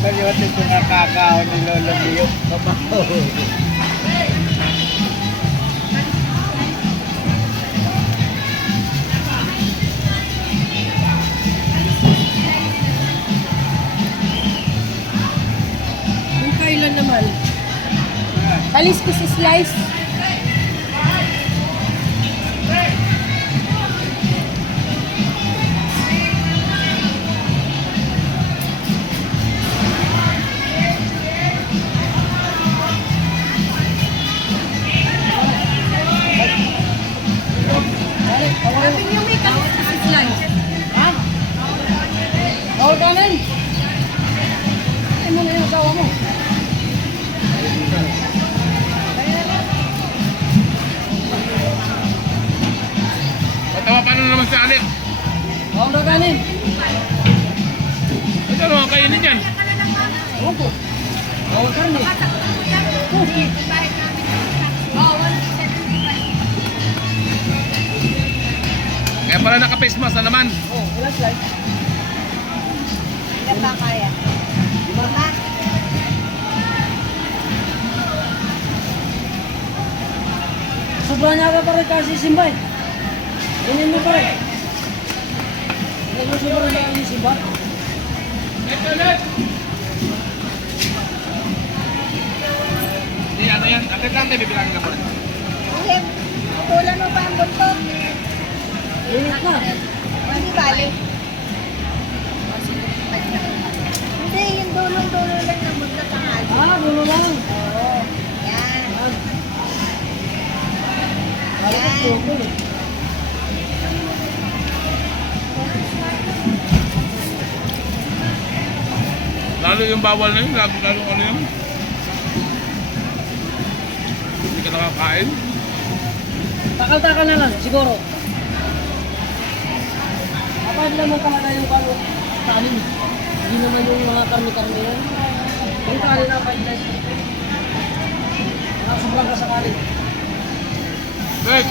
Seryoso ito nakakaon ni Lolo Bio. Pabaho. Kung kailan naman. Talis ko sa slice. Sabi niyo may talis ko sa slice. Ha? Oo, kanan. Ay mo na yung asawa mo. Patawa pa na naman sa alin. Oo, kanin. Ito naman kainin yan. Opo. Oo, karne. Okay. Kaya pala naka-face mask na naman. Oo, ilang slice? Ilan ba kaya? Lima? Sobrang nga pa rin kasi simbay. Ganyan mo pa rin. Ganyan mo sobrang nga kasi simbay. Hindi, ano yan? Atin lang, bibilangin na po. Kasi, tulan mo pa ang buntot. Init na. Hindi bali. Hindi, yung dulong-dulo lang ng buntot ang alin. Ah, dulo lang. Oo. Yan. Bakit ito? Lalo yung bawal na yun, lalo ano yun. Hindi ka nakakain. Takal-takal na lang, siguro. Kapag naman talaga yung kanin. Hindi naman yung mga karne-karne yan. Yung kanin na kapag na. Sobrang kasakalit. Good.